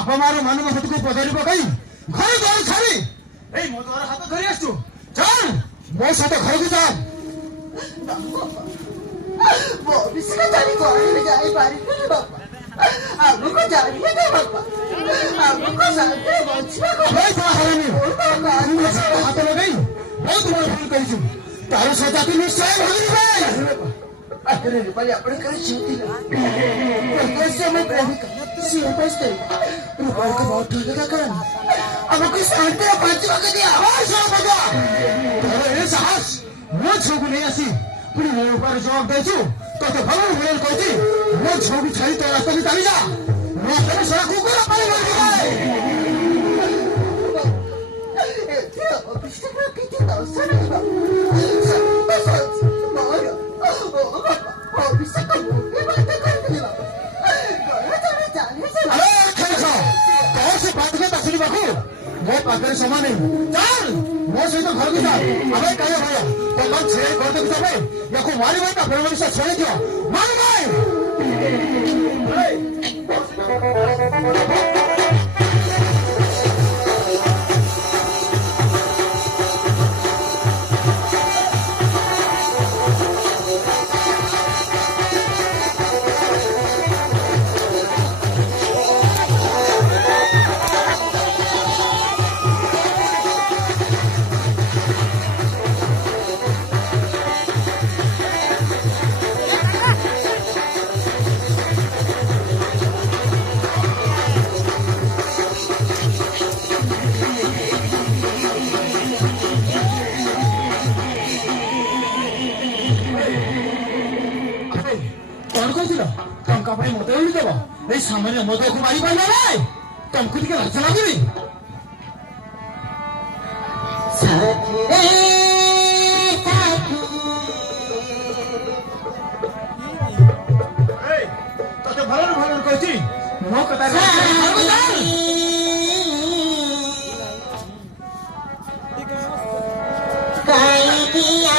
बापा मार मान मत को पदारी पकई घर द्वार छाड़ी ए मो द्वार हाथ धरी आसु चल मो साथ घर को जा वो बिस्का जानी को आने जाए पारी नहीं बाबा हमको जानिए ना बाबा हमको शांति बचना को भाई था हरामी हाथ लगाई बहुत बड़ा भूल करी छु तारो सजा के निश्चय भागी भाई अरे रूपाली आपण करे चिंती ना कैसे मैं प्रेमी का सिर पर स्टे रूपाली का बहुत ठीक है कर हमको शांति बचवा के दिया आवाज आ बजा तारो ए साहस मो छोगु नहीं आसी पुनी मो ऊपर जवाब दे छु तो भलो भलो कहती मो छोगु छाई तो रास्ता में चली जा मो तेरे सरा कुकुर पाले मर गए ऑफिस में कितनी दौसर है बस मारो ऑफिस का मुझे बात कर दिया गला जाने से अरे खेलछो कौन से बात के तसली बाकू मो पाकर समान नहीं चल मो से तो घर को जा अबे कहे भैया तो मन छे कर दे तबे या को मारी भाई का प्रेम से छोड़ दियो मान सामान्य मद को मारी पाइल रे तुमको टिके लाज लागी साथी रे साथी ए तते भलन भलन कहती मो कता काई दिया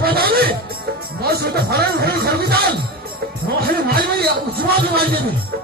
받아니 무엇을 또 바라는 그런 걸기단 너 하는 말이 우주마도 말되니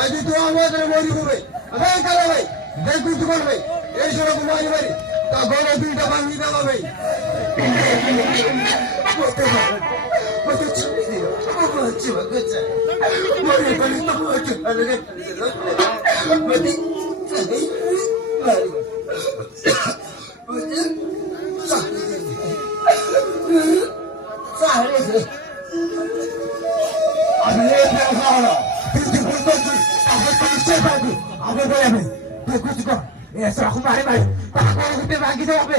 আজি তো আমাদের মরি হবে ভাই কালা ভাই দেখ তুই কোন ভাই এই সরক মারি মারি তা গলা দুইটা ভাঙি দাও ভাই কত কত ছবি দিও বাবা আচ্ছা বাচ্চা মরি বলি তো কত আরে মতি সাদি মারি বুঝে সাহরে সাহরে আমি এই খাওয়া Apa boleh ni? Bagus juga. Ya, so aku mari mari. Aku kita bagi tu apa?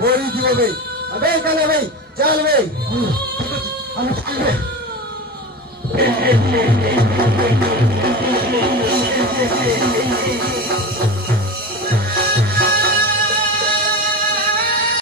মরিଯିବ বে আবে কালে ভাই চল বে আমি চলবে